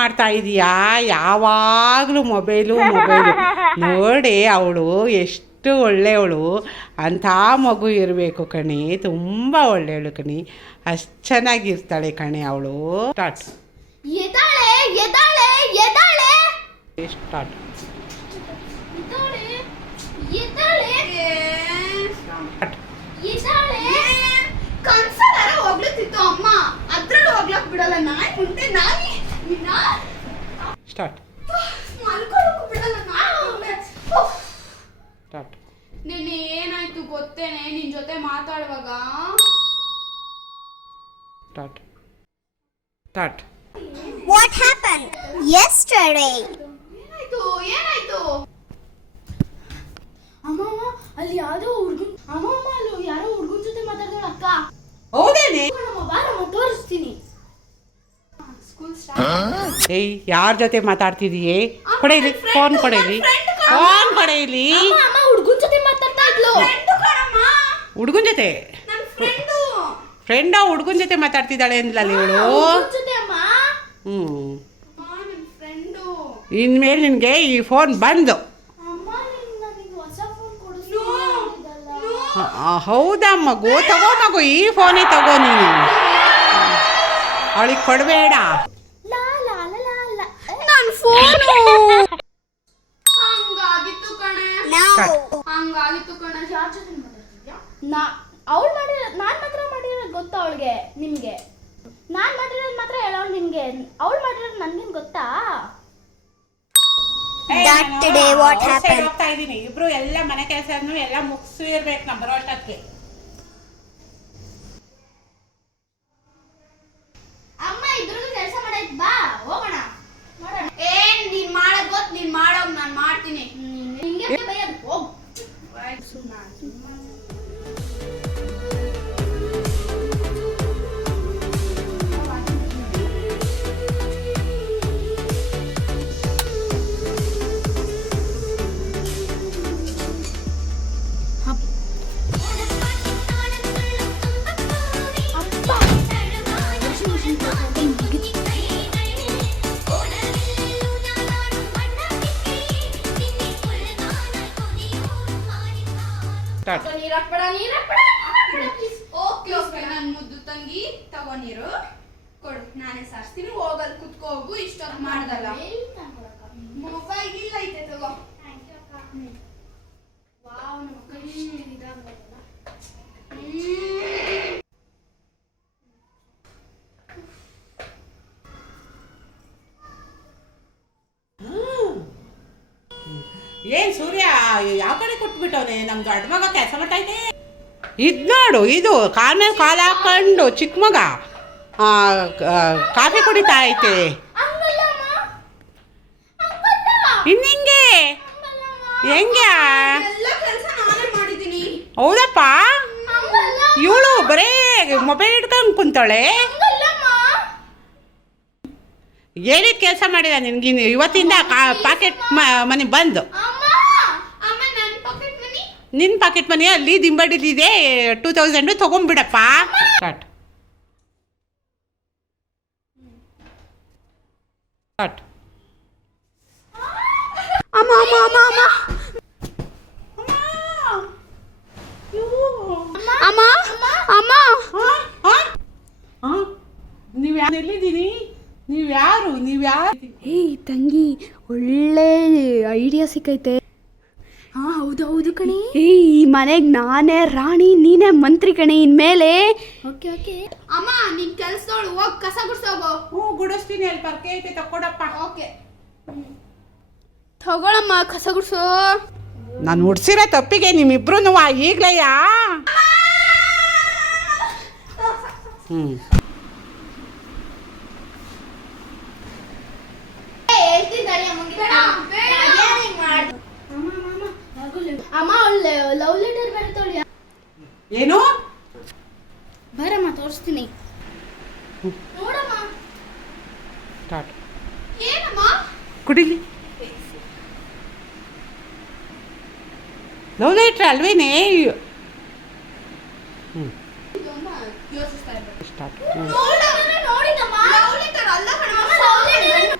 ಮಾಡ್ತಾ ಇದೀಯಾ? ಯಾವಾಗಲೂ ಮೊಬೈಲು ನೋಡಿ, ಅವಳು ಎಷ್ಟು ಒಳ್ಳೆಯವಳು. ಅಂಥ ಮಗು ಇರಬೇಕು ಕಣಿ, ತುಂಬ ಒಳ್ಳೆಯವಳು ಕಣಿ, ಅಷ್ಟು ಚೆನ್ನಾಗಿರ್ತಾಳೆ ಕಣಿ ಅವಳು. ಸ್ಟಾರ್ಟ್. ಸ್ಟಾರ್ಟ್. ಅಮ್ಮ ಅದ್ರಲ್ಲೂ ಹೋಗ್ಲಕ್ ಬಿಡಲ್ಲ. ನಾಯಿ ಮುಂದೆ ನಾಯಿ ಸ್ಟಾರ್ಟ್. ಬಿಡಲ್ಲ. ಸ್ಟಾರ್ಟ್. ನಿನ್ನೆ ಏನಾಯ್ತು ಗೊತ್ತೇನೆ ನಿನ್ ಜೊತೆ ಮಾತಾಡುವಾಗ? Start. Start. What happened yesterday? ಏನಾಯ್ತು? ಅಮ್ಮ ಅಲ್ಲಿ ಯಾವ್ದೋ ಹುಡುಗನ್ ಅಲ್ಲಿ ಯಾರೋ ಹುಡುಗನ್ ಜೊತೆ ಮಾತಾಡ್ತಾಳ ಅಕ್ಕ. ಹೌದೇನೆ? ಬಾರಮ್ಮ ತೋರಿಸ್ತೀನಿ. ಏಯ್, ಯಾರ ಜೊತೆ ಮಾತಾಡ್ತಿದೀಯೇ? ಕೊಡೇಲಿ ಫೋನ್, ಕೊಡೇಲಿ ಫೋನ್, ಕೊಡೇಲಿ. ಹುಡುಗನ್ ಜೊತೆ ಮಾತಾಡ್ತಾ ಇದ್ಲು. ಹುಡುಗನ್ ಜೊತೆ? ಫ್ರೆಂಡ ಹುಡುಗನ್ ಜೊತೆ ಮಾತಾಡ್ತಿದ್ದಾಳೆ ಅಂದ್ಲಲ್ಲಿ ಇವಳು. ಇನ್ಮೇಲೆ ನಿನಗೆ ಈ ಫೋನ್ ಬಂದು. ಹೌದಾ ಮಗು? ತಗೋ ಮಗು, ಈ ಫೋನೇ ತಗೋ ನೀನು. ಅವಳಿಗೆ ಕೊಡಬೇಡ. ನನ್ನ ಫೋನು ಹಂಗಾಗಿತ್ತು ಕಣೆ. ಯಾರ ಜೊತೆ ಮಾತಾಡ್ತಿದ್ಯಾ? ಅವಳು ಮಾಡಿರೋದು ನಾನು ಮಾತ್ರ ಮಾಡಿರೋದು ಗೊತ್ತಾ ಅವಳಿಗೆ? ನಿಮಗೆ ನಾನು ಮಾಡಿರೋದು ಮಾತ್ರ ಹೇಳೋಳು ನಿಮಗೆ. ಅವಳು ಮಾಡಿರೋದು ನನಗೇನು ಗೊತ್ತಾ? What happened? ಹೋಗ್ತಾ ಇದ್ದೀನಿ. ಇಬ್ರು ಎಲ್ಲ ಮನೆ ಕೆಲಸನೂ ಎಲ್ಲ ಮುಗಿಸಿರ್ಬೇಕು ನಾವು ಬರೋ ಅಷ್ಟಕ್ಕೆ. ಅಮ್ಮ ಇದ್ರದ್ದು ಕೆಲಸ ಮಾಡಾಯ್ತು, ಬಾ ಹೋಗೋಣ. ಏನ್ ನೀನ್ ಮಾಡೋದ್ ಗೊತ್ತು, ನೀನ್ ಮಾಡೋಗ್ ನಾನು ಮಾಡ್ತೀನಿ. ನಿಂಗೆ ಬೈಯೋದು ಹೋಗ್. ಮುದ್ದು ತಂಗಿ ತಗೋ ನೀರು ಕೊಡು, ನಾನೇ ಸಾರಿಸ್ತೀನಿ. ಹೋಗಲ್ ಕುತ್ಕೋಗು, ಇಷ್ಟೊತ್ತು ಮಾಡ್ದಲ್ಲ. ಮೊಬೈಲ್ ಇಲ್ಲ ಐತೆ ತಗೋ. ವಾವ್, ನಮ್ಮ ಮಕ್ಕಳು ಇಷ್ಟು ಇದಾಗಲ್ಲ. ಏನ್ ಸೂರ್ಯ ಯಾವ ಕಡೆ ಕೊಟ್ಬಿಟ್ಟವನೆ? ನಮ್ದು ದೊಡ್ಡ ಮಗ ಕೆಲಸ ಮಾಡ್ತೈತೆ. ಇದು ನೋಡು, ಇದು ಕಾಲ ಮೇಲೆ ಕಾಲು ಹಾಕೊಂಡು ಚಿಕ್ಕ ಮಗ ಕಾಫಿ ಕುಡಿತಾ ಐತೆ. ಇನ್ನಿಂಗೆ ಹೆಂಗೆ? ಹೌದಪ್ಪ, ಇವಳು ಬರೇ ಮೊಬೈಲ್ ಇಟ್ಕೊಂಡು ಕುಂತಾಳೆ. ಹೇಳಿದ ಕೆಲಸ ಮಾಡಿದ ನಿನ್ಗೆ ಇವತ್ತಿಂದ ಪಾಕೆಟ್ ಮನಿ ಬಂದು. ನಿನ್ನ ಪಾಕೆಟ್ ಮನಿ ಅಲ್ಲಿ ದಿಂಬಡಿಲಿದೆ, 2000 ತೊಗೊಂಬಿಡಪ್ಪ. ಸ್ಟಾರ್ಟ್. ಸ್ಟಾರ್ಟ್. ಅಮ್ಮ ಅಮ್ಮ ಅಮ್ಮ ಅಮ್ಮ ಅಮ್ಮ ಅಮ್ಮ ನೀವು ಯಾರು? ಎಲ್ಲಿದ್ದೀನಿ? ನೀವ್ಯಾರು? ಏಯ್ ತಂಗಿ, ಒಳ್ಳೆ ಐಡಿಯಾ ಸಿಕ್ಕೈತೆ. ಹಾ ಹೌದು ಹೌದು ಕಣಿ. ಏಯ್, ಈ ಮನೆಗೆ ನಾನೇ ರಾಣಿ, ನೀನೇ ಮಂತ್ರಿ ಕಣಿ ಇನ್ಮೇಲೆ. Okay okay. ಅಮ್ಮ ನಿನ್ ಕೆಲ್ಸದೋಳು ಹೋಗಿ ಕಸ ಗುಡ್ಸೋಗು. ಹ್ಞೂ, ಗುಡಿಸ್ತೀನಿ. ಅಲ್ಲಿ ಪರ್ಕೆ ಐತೆ, ತಕ್ಕೊಡಪ್ಪ. ಓಕೆ ತಗೊಳಮ್ಮ, ಕಸ ಗುಡ್ಸು. ನಾನು ಉಡ್ಸಿರೋ ತಪ್ಪಿಗೆ ನಿಮ್ಮಿಬ್ರು ಈಗ್ಲಯ್ಯಾ? ಅಮ್ಮ ಅವಳು ಲವ್ ಲೆಟರ್ ಬರುತ್ತವಳು. ಏನು? ಬರಮ್ಮ ತೋರಿಸ್ತೀನಿ, ನೋಡಮ್ಮ. ಸ್ಟಾರ್ಟ್. ಏನಮ್ಮ? ಕುಡಿಲಿ. Love letter ಅಲ್ವೇನೆ? ಯೋಚಿಸ್ತಾ ಇರ್ಬೇಕು. ಸ್ಟಾರ್ಟ್. ನೋಡಿದಮ್ಮ, ಲವ್ ಲೆಟರ್ ಅಲ್ಲ ಕಣಮ್ಮ, ಲವ್ ಲೆಟರ್.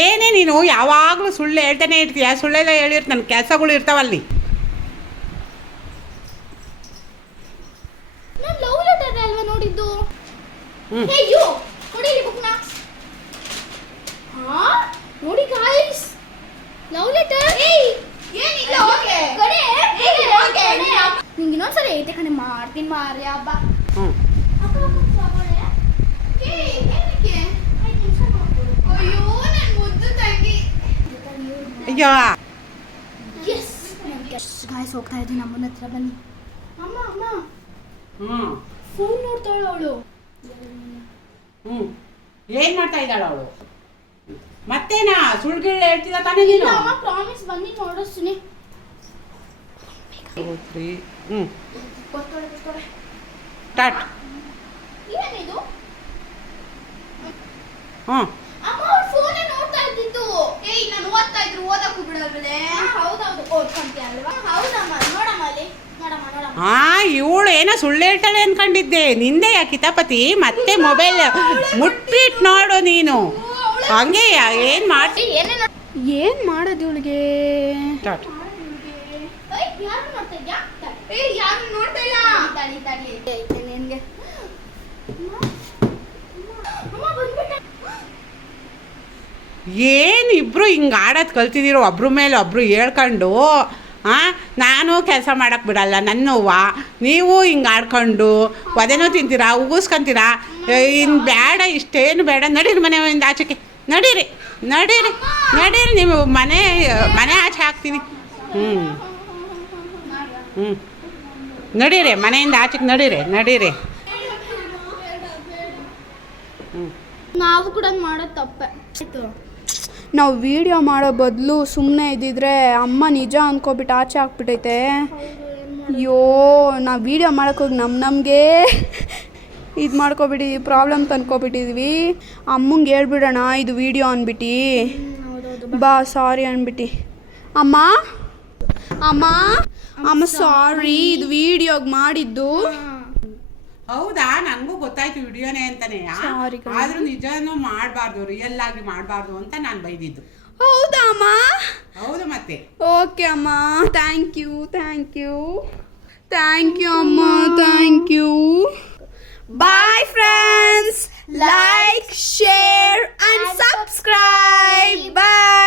ಏನೇ ನೀನು ಯಾವಾಗಲೂ ಸುಳ್ಳು ಹೇಳ್ತಾನೆ ಇರ್ತೀಯ, ಸುಳ್ಳೆಲ್ಲ ಹೇಳಿರ್ತ ನನ್ನ ಕೆಲಸಗಳು ಇರ್ತಾವಲ್ಲಿ. ನಾನು ಲವ್ ಲೆಟರ್ ಅಲ್ವಾ ನೋಡಿದ್ದು. ಹ್ಞೂ ಹೇ ಯು ನೋಡಿ ಈ ಬುಕ್ನ. ಹಾ ನೋಡಿ ಗಾಯ್ಸ್, ಲವ್ ಲೆಟರ್. ಏಯ್ ಏನಿಲ್ಲ ಓಕೆ ಕಡೆ ಏಯ್ ಓಕೆ ನಿಂಗೆ ಇನ್ನೊಂದ್ಸರಿ ಐತೆ ಕಣೆ, ಮಾಡ್ತೀನಿ ಮಾರಿ ಹಬ್ಬ. ಹ್ಞೂ ಅಯ್ಯೋ ನನ್ನ ಮುದ್ದು ತಂಗಿ. ಅಯ್ಯೋ ಎಸ್ ಗಾಯ್ಸ್ ಹೋಗ್ತಾ ಇದ್ದೀನಿ ಅಮ್ಮನ ಹತ್ರ. ಬನ್ನಿ ಅಮ್ಮ. ಅಮ್ಮ ಹ್ಞೂ ಫೋನ್ ನೋಡ್ತಾಳೆ ಅವಳು. ಹ್ಞೂ ಏನು ಮಾಡ್ತಾ ಇದ್ದಾಳೆ ಅವಳು? ಮತ್ತೇನಾ ಸುಳ್ಳುಗಳು ಹೇಳ್ತಿದ್ದ ತಾನೇ ನೀನು? ಅಮ್ಮ ಪ್ರಾಮಿಸ್ ಬನ್ನಿ ನೋಡಿಸ್ತೀನಿ. 2 3 ಹ್ಞೂ ಗೊತ್ತೋಳೆ ಸ್ಟಾರ್ಟ್. ಏನಿದು? ಹ್ಞೂ ಅಮ್ಮ ಅವ್ರ ಫೋನೇ ನೋಡ್ತಾ ಇದ್ದಿದ್ದು. ಏಯ್ ನಾನು ಓದ್ತಾ ಇದ್ರು ಓದಕ್ಕೂ ಬಿಡಲ್ವೇ? ಹೌದೌದು ಓದ್ಕೊಂತೀಯ ಅಲ್ವಾ? ಹೌದಮ್ಮ ನೋಡಮ್ಮ ಅಲ್ಲಿ ನೋಡಮ್ಮ. ಹಾಂ ಇವಳು ಏನೋ ಸುಳ್ಳು ಹೇಳ್ತಾಳೆ ಅನ್ಕೊಂಡಿದ್ದೆ. ನಿಂದೆ ಯಾ ಕಿತಾಪತಿ ಮತ್ತೆ ಮೊಬೈಲ್ ಮುಟ್ಬಿಟ್ಟು ನೋಡು ನೀನು. ಹಂಗೆ ಏನು ಮಾಡ್ತಿ? ಏನು ಮಾಡೋದು ಇವಳಿಗೆ? ಸ್ಟಾರ್ಟ್. ಯಾರು ನೋಡ್ತಾ ಇದ್ಯಾ? ಏಯ್ ಯಾರು ನೋಡ್ತಾ ಇಲ್ಲ. ತಡಿ ನಿನ್ಗೆ. ಅಮ್ಮ ಬಂದ್ಬಿಟ್ಟ. ಏನು ಇಬ್ಬರು ಹಿಂಗೆ ಆಡೋದು ಕಲ್ತಿದ್ದೀರೋ, ಒಬ್ರ ಮೇಲೆ ಒಬ್ಬರು ಹೇಳ್ಕೊಂಡು. ಹಾಂ ನಾನು ಕೆಲಸ ಮಾಡೋಕ್ಕೆ ಬಿಡಲ್ಲ ನನ್ನವ್ವ, ನೀವು ಹಿಂಗೆ ಆಡ್ಕೊಂಡು ಒದೆನೂ ತಿಂತೀರಾ, ಉಗಿಸ್ಕೊಂತೀರಾ. ಇನ್ನು ಬೇಡ, ಇಷ್ಟೇನು ಬೇಡ. ನಡೀರಿ ಮನೆಯಿಂದ ಆಚೆಗೆ, ನಡೀರಿ ನೀವು ಮನೆ ಆಚೆ ಹಾಕ್ತೀನಿ. ಹ್ಞೂ ನಡೀರಿ ಮನೆಯಿಂದ ಆಚೆಗೆ ನಡೀರಿ. ನಾವು ಕೂಡ ಮಾಡೋದು ತಪ್ಪೆ. ನಾವು ವಿಡಿಯೋ ಮಾಡೋ ಬದಲು ಸುಮ್ಮನೆ ಇದ್ದಿದ್ರೆ ಅಮ್ಮ ನಿಜ ಅಂದ್ಕೊಬಿಟ್ಟು ಆಚೆ ಹಾಕ್ಬಿಟ್ಟೈತೆ. ಅಯ್ಯೋ ನಾವು ವಿಡಿಯೋ ಮಾಡೋಕ್ಕೋಗಿ ನಮಗೆ ಇದು ಮಾಡ್ಕೊಬಿಟ್ಟು ಪ್ರಾಬ್ಲಮ್ ತಂದ್ಕೊಬಿಟ್ಟಿದ್ವಿ. ಅಮ್ಮಂಗೆ ಹೇಳ್ಬಿಡೋಣ ಇದು ವಿಡಿಯೋ ಅಂದ್ಬಿಟ್ಟು. ಬಾ ಸಾರಿ ಅಂದ್ಬಿಟ್ಟು. ಅಮ್ಮ ಸಾರಿ, ಇದು ವಿಡಿಯೋಗೆ ಮಾಡಿದ್ದು. ಹೌದಾ, ನನಗೂ ಗೊತ್ತಾಯ್ತು ವಿಡಿಯೋನೇ ಅಂತಾನೆ. Sorry ಕಣೆ. ಆದ್ರೂ ನಿಜನೂ ಮಾಡಬಾರ್ದು, ರಿಯಲ್ ಆಗಿ ಮಾಡಬಾರ್ದು ಅಂತ ನಾನು ಬೈದಿದ್ದು. ಹೌದಾ ಅಮ್ಮ? ಹೌದು ಮತ್ತೆ. ಓಕೆ ಅಮ್ಮ, ಥ್ಯಾಂಕ್ ಯು ಅಮ್ಮ, thank you. Bye friends, like, share and subscribe. Bye.